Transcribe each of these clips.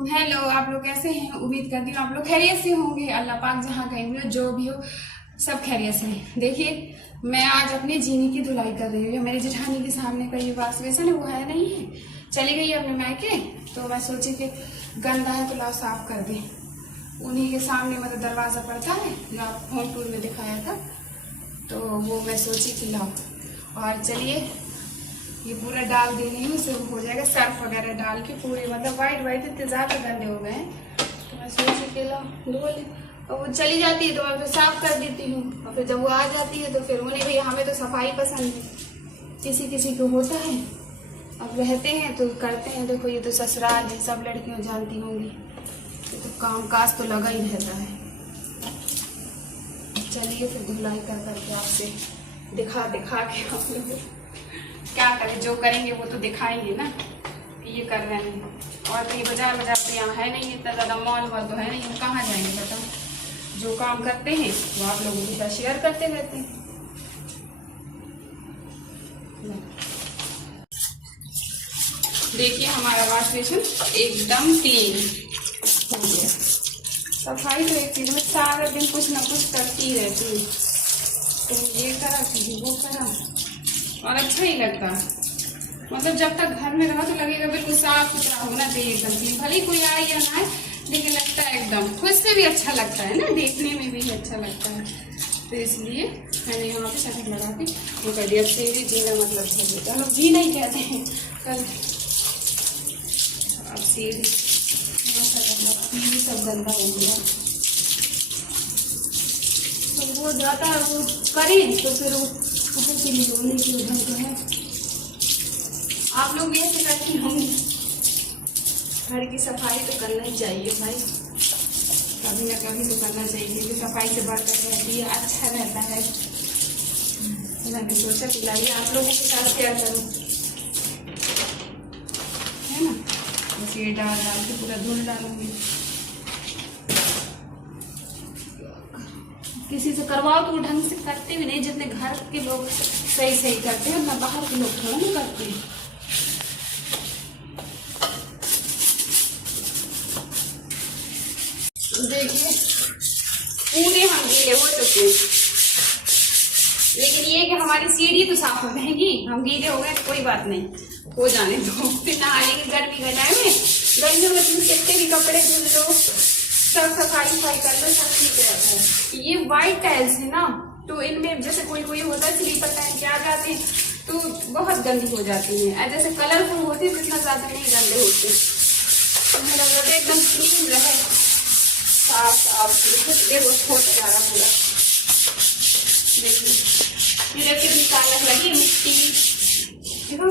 Hello, आप लोग कैसे हैं? उम्मीद करती हूँ आप लोग खैरियत से होंगे। अल्लाह पाक जहाँ कहीं भी हो, जो भी हो, सब खैरियत से हैं। देखिए, मैं आज अपने जीनी की धुलाई कर रही हूँ। मेरे जेठानी के सामने का ये वाश बेसन है, वो है नहीं है, चली गई अपने मायके। तो मैं सोची कि गंदा है तो लाओ साफ कर दें। उन्हीं के सामने मतलब दरवाज़ा पड़ता है जो आप होम टूर में दिखाया था, तो वो मैं सोची कि लाओ। और चलिए ये पूरा डाल दे रही हूँ, उससे हो जाएगा। सर्फ वगैरह डाल के पूरे मतलब वाइट इतने ज़्यादा गंदे हो गए हैं, तो मैं सोची कि लो धो ले। और वो चली जाती है तो मैं फिर साफ कर देती हूँ, और फिर जब वो आ जाती है तो फिर उन्हें भी, हमें तो सफाई पसंद है, किसी किसी को होता है। अब रहते हैं तो करते हैं। देखो ये तो ससुराल है, सब लड़कियाँ जानती होंगी, तो काम काज तो लगा ही रहता है। चलिए फिर धुलाई कर करके आपसे दिखा के आप लोग क्या करें, जो करेंगे वो तो दिखाएंगे ना कि ये कर रहे हैं। और कहीं बाजार तो यहाँ है नहीं, इतना ज़्यादा मॉल तो है नहीं, हम कहाँ जाएंगे बताओ। जो काम करते हैं वो आप लोगों के साथ शेयर करते रहते हैं। देखिए हमारा वॉश बेसिन एकदम क्लीन हो गया। सफाई तो एक चीज़ में सारा दिन कुछ ना कुछ करती रहती है, तो ये करा कभी वो करा, और अच्छा ही लगता। मतलब जब तक घर में रहो तो लगेगा बिल्कुल साफ सुथरा होना चाहिए एकदम क्लीन। भले कोई आए या ना आए, लेकिन लगता है एकदम खुद से भी अच्छा लगता है ना, देखने में भी अच्छा लगता है। तो इसलिए मैंने यहाँ पे शटक लगा के वो कर दिया। सीढ़ी जीना मतलब है, हम लोग जी नहीं कहते हैं कल। अब सीढ़ी शटक लगा, ये सब गंदा हो गया। तो वो जाता है, वो करें तो फिर वो के लिए होने की उधर है। आप लोग ये ऐसे करती होंगे। घर की सफाई तो करना ही चाहिए भाई, कभी ना कभी तो करना चाहिए, क्योंकि सफाई से बरकत रहती है, अच्छा रहता है। मैंने सोचा कि लाइए आप लोगों के साथ शेयर करूँ, है ना। बस ये डाल के पूरा धुल डालूंगी। किसी से करवाओ तो वो ढंग से करते भी नहीं, जितने घर के लोग सही करते हैं ना, बाहर के लोग थोड़ा नहीं करते हैं। देखिए पूरे हम गीले हो चुके हैं, लेकिन ये कि हमारी सीढ़ी तो साफ हो जाएगी। हम गीले हो गए तो कोई बात नहीं, हो जाने दो, फिर नहाएंगे गर्मी के टाइम में। गर्मियों में तुम कितने भी कपड़े धुल लो, सब सफाई कर लो, सब ठीक रहता है। ये व्हाइट टाइल्स है ना, तो इनमें जैसे कोई होता है स्लीपर टाइल के आ जाते हैं तो बहुत गंदी हो जाती है। जैसे कलरफुल होती है तो इतना ज्यादा नहीं गंदे होते। तो मेरा घर एकदम क्लीन रहे, साफ देखो छोटा जा रहा पूरा। देखिए मेरा कितनी कालक लगी मिट्टी, देखो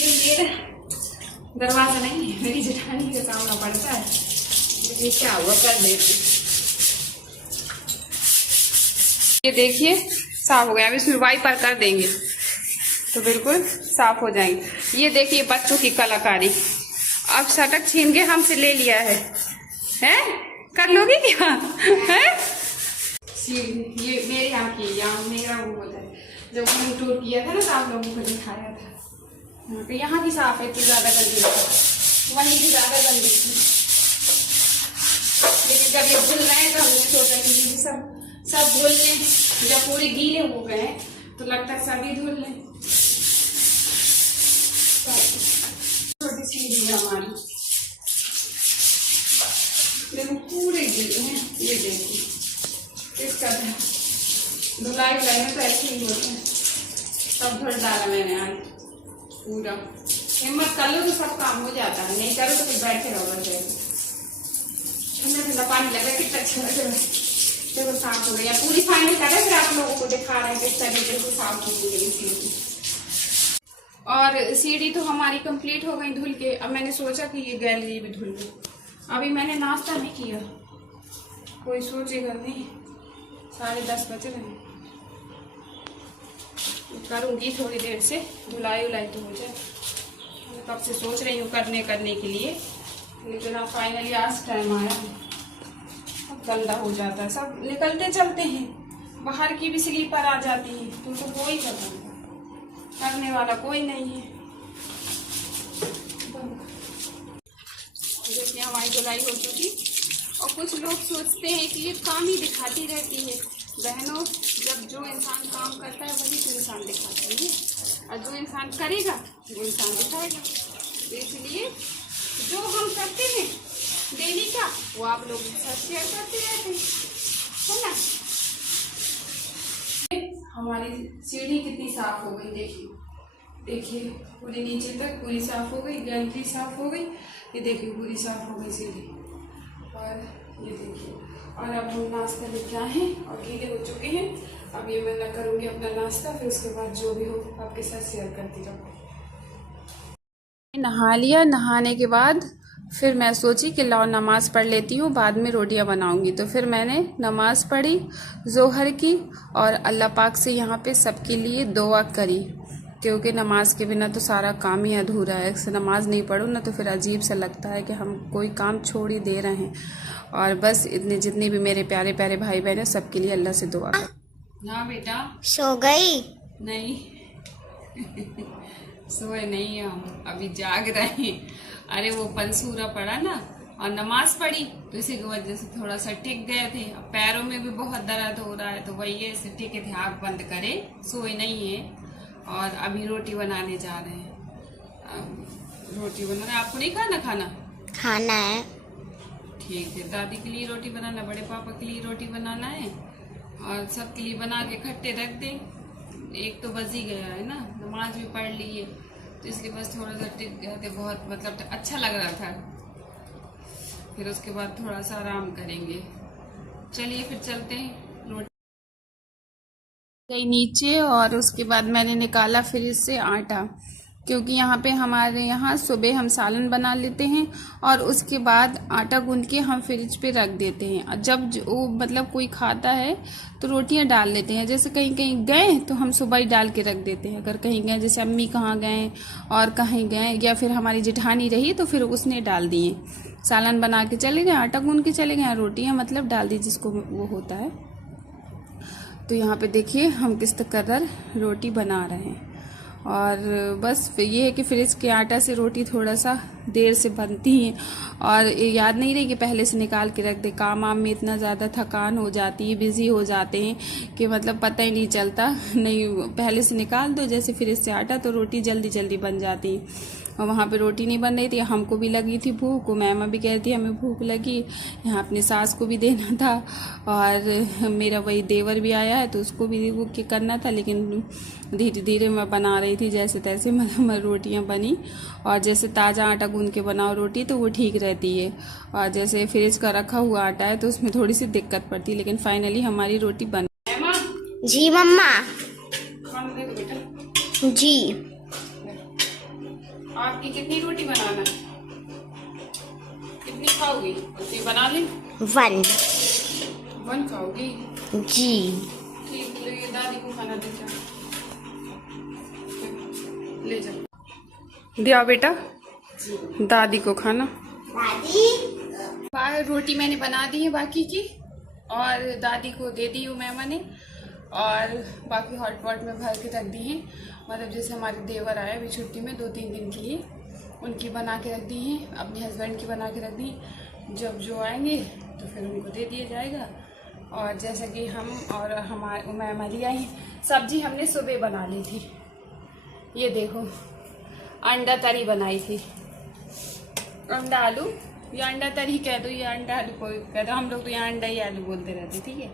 ये मेरा दरवाजा नहीं है, मेरी जेठानी का सामना पड़ता है, लेकिन क्या हुआ कर देती। ये देखिए साफ हो गया। अब इसमें वाइपर कर देंगे तो बिल्कुल साफ हो जाएंगे। ये देखिए बच्चों की कलाकारी। अब शटक छीन के हमसे ले लिया है, कर लोगी क्या? है ये मेरे यहाँ की, यहाँ मेरा वो होता है। जब हम टूर किया था ना तो आप लोगों को दिखाया था, तो यहाँ की साफ है, इतनी ज्यादा गंदी थी, वहीं की ज्यादा गंदी थी। लेकिन जब ये धुल रहे हैं तो हमने सोचा कि सब धुल लें। जब पूरे गीले हो गए तो लगता है सभी धुल लें। छोटी सीढ़ी है हमारी, देखो पूरे गीले हैं। ये देखिए इसका धुलाई में तो ऐसे ही होता है। सब धुल डाला मैंने आज पूरा। हिम्मत कर लो तो सब काम हो जाता है, नहीं करो तो फिर बैठे रहो। ठंडा ठंडा पानी लगा, कितना अच्छा लग रहा है। देखो साफ हो गया, पूरी फाइनल कर रहे हैं, फिर आप लोगों को दिखा रहे हैं किस तरीके से साफ हो गई सीढ़ी। और सीढ़ी तो हमारी कंप्लीट हो गई धुल के। अब मैंने सोचा कि ये गैलरी भी धुल लूं। अभी मैंने नाश्ता नहीं किया, कोई सोचेगा नहीं, 10:30 बज रहे हैं। करूँगी थोड़ी देर से, धुलाई तो हो जाए। मैं कब से सोच रही हूँ करने के लिए, लेकिन अब फाइनली आज टाइम आया। गंदा हो जाता है, सब निकलते चलते हैं, बाहर की भी स्लीपर आ जाती है, तुमको कोई करने वाला कोई नहीं है। देखिए हमारी धुलाई हो चुकी। और कुछ लोग सोचते हैं कि ये काम ही दिखाती रहती है। बहनों, जब जो इंसान काम करता है वही तो इंसान दिखाता है, और जो इंसान करेगा वो इंसान दिखाएगा। तो इसलिए जो हम करते हैं डेली का वो आप लोग के साथ शेयर करते रहते हैं, है ना। हमारी सीढ़ी कितनी साफ हो गई, देखिए देखिए पूरी नीचे तक पूरी साफ हो गई, गैलरी साफ हो गई। ये देखिए पूरी साफ हो गई सीढ़ी। और ये देखिए, और अब हम नाश्ता लेके आए हैं और गीले हो चुके हैं। अब ये मैं ना करूँगी अपना नाश्ता, फिर उसके बाद जो भी हो आपके साथ शेयर करती रहूँगी। नहा लिया, नहाने के बाद फिर मैं सोची कि लाओ नमाज पढ़ लेती हूँ, बाद में रोटियां बनाऊंगी। तो फिर मैंने नमाज पढ़ी जोहर की, और अल्लाह पाक से यहाँ पे सबके लिए दुआ करी, क्योंकि नमाज के बिना तो सारा काम ही अधूरा है। अगर नमाज नहीं पढ़ो ना तो फिर अजीब सा लगता है कि हम कोई काम छोड़ ही दे रहे हैं। और बस इतने जितने भी मेरे प्यारे प्यारे भाई बहन हैं सबके लिए अल्लाह से दुआ कर। हाँ बेटा, सो गई? नहीं सोए नहीं, हम अभी जाग रहे हैं। अरे वो पंसूरा पड़ा ना और नमाज पढ़ी तो इसी की वजह से थोड़ा सा टिक गए थे। अब पैरों में भी बहुत दर्द हो रहा है, तो वही है, इसे टिके थे, आँख बंद करे, सोए नहीं है। और अभी रोटी बनाने जा रहे हैं। रोटी बनाना, आपको नहीं खाना खाना है। ठीक है, दादी के लिए रोटी बनाना, बड़े पापा के लिए रोटी बनाना है, और सबके लिए बना के इकट्ठे रख दें। एक तो बज ही गया है ना, नमाज भी पढ़ ली है, तो इसलिए बस थोड़ा सा टिक गए थे, बहुत मतलब अच्छा लग रहा था। फिर उसके बाद थोड़ा सा आराम करेंगे। चलिए फिर चलते हैं। रोटी गई नीचे, और उसके बाद मैंने निकाला फ्रिज से आटा, क्योंकि यहाँ पे हमारे यहाँ सुबह हम सालन बना लेते हैं और उसके बाद आटा गूंद के हम फ्रिज पे रख देते हैं। और जब वो मतलब कोई खाता है तो रोटियां डाल लेते हैं। जैसे कहीं कहीं गए तो हम सुबह ही डाल के रख देते हैं। अगर कहीं गए, जैसे अम्मी कहाँ गए और कहीं गए, या फिर हमारी जेठानी रही तो फिर उसने डाल दिए। सालन बना के चले गए, आटा गूंद के चले गए, रोटियाँ मतलब डाल दी जिसको वो होता है। तो यहाँ पे देखिए हम किस कदर रोटी बना रहे हैं। और बस ये है कि फ्रिज के आटा से रोटी थोड़ा सा देर से बनती है, और याद नहीं रही कि पहले से निकाल के रख दे। काम वाम में इतना ज़्यादा थकान हो जाती है, बिजी हो जाते हैं कि मतलब पता ही नहीं चलता। नहीं, पहले से निकाल दो जैसे फ्रिज से आटा, तो रोटी जल्दी जल्दी बन जाती है। और वहाँ पे रोटी नहीं बन रही थी, हमको भी लगी थी भूख, मैमा भी कह रही थी हमें भूख लगी, यहाँ अपनी सास को भी देना था, और मेरा वही देवर भी आया है तो उसको भी वो करना था। लेकिन धीरे धीरे मैं बना रही थी जैसे तैसे, मतलब रोटियाँ बनी। और जैसे ताज़ा आटा गूंद के बनाओ रोटी तो वो ठीक रहती है, और जैसे फ्रिज का रखा हुआ आटा है तो उसमें थोड़ी सी दिक्कत पड़ती है। लेकिन फाइनली हमारी रोटी बन। जी मम्मा। जी। आपकी कितनी रोटी बनाना है, कितनी खाओगी? उतनी बना लें। 1 खाओगी? जी। ठीक, ले दादी को खाना दे जाओ, ले जाओ, दिया बेटा दादी को खाना। दादी, रोटी मैंने बना दी है बाकी की, और दादी को दे दी हूँ मैमा ने, और बाकी हॉट पॉट में भर के रख दी हैं। मतलब जैसे हमारे देवर आए अभी छुट्टी में 2-3 दिन के लिए, उनकी बना के रख दी हैं, अपने हस्बैंड की बना के रख दी। जब जो आएंगे तो फिर उनको दे दिया जाएगा। और जैसा कि हम और हमारी आई सब्जी हमने सुबह बना ली थी। ये देखो, अंडा तरी बनाई थी, अंडा आलू, या अंडा तरी कह दो या अंडा आलू कोई कह दो, हम लोग तो यहाँ अंडा ही आलू बोलते रहते, ठीक है।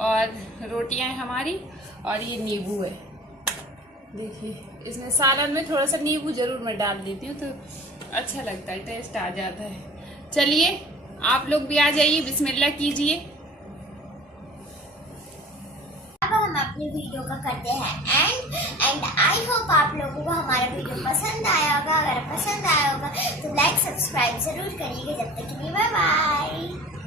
और रोटियां हैं हमारी, और ये नींबू है, देखिए। इसमें सालन में थोड़ा सा नींबू जरूर मैं डाल देती हूँ तो अच्छा लगता है, टेस्ट आ जाता है। चलिए आप लोग भी आ जाइए, बिस्मिल्लाह कीजिए। अब हम अपनी वीडियो का करते हैं एंड आई होप आप लोगों को हमारा वीडियो पसंद आया होगा। अगर पसंद आया होगा तो लाइक सब्सक्राइब जरूर करिएगा। जब तक के लिए बाय बाय।